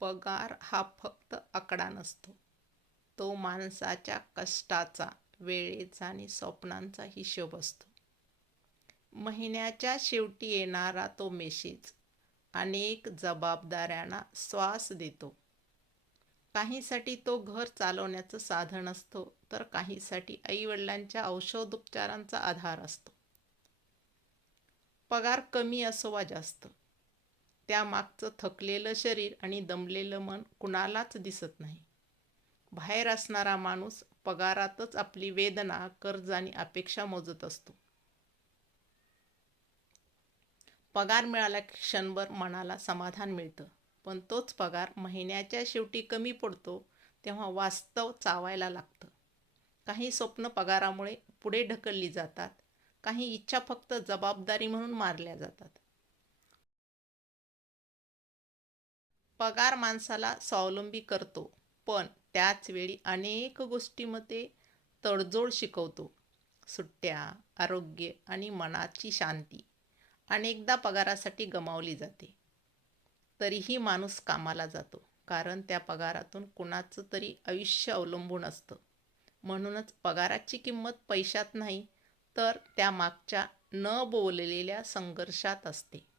पगार हा फक्त आकडा नसतो. तो माणसाच्या कष्टाचा, वेळेचा आणि स्वप्नांचा हिशोब असतो. महिन्याच्या शेवटी येणारा तो मेसेज अनेक जबाबदाऱ्यांना श्वास देतो. काहींसाठी तो घर चालवण्याचं साधन असतो, तर काहींसाठी आईवडिलांच्या औषधोपचारांचा आधार असतो. पगार कमी असो वा जास्त, त्यामागचं थकलेलं शरीर आणि दमलेलं मन कुणालाच दिसत नाही. बाहेर असणारा माणूस पगारातच आपली वेदना, कर्ज आणि अपेक्षा मोजत असतो. पगार मिळाला की क्षणभर मनाला समाधान मिळतं, पण तोच पगार महिन्याच्या शेवटी कमी पडतो तेव्हा वास्तव चावायला लागतं. काही स्वप्न पगारामुळे पुढे ढकलली जातात, काही इच्छा फक्त जबाबदारी म्हणून मारल्या जातात. पगार माणसाला स्वावलंबी करतो, पण त्याच वेळी अनेक गोष्टींमध्ये तडजोड शिकवतो. सुट्ट्या, आरोग्य आणि मनाची शांती अनेकदा पगारासाठी गमावली जाते. तरीही माणूस कामाला जातो, कारण त्या पगारातून कुणाचं तरी आयुष्य अवलंबून असतं. म्हणूनच पगाराची किंमत पैशात नाही, तर त्या मागच्या न बोललेल्या संघर्षात असते.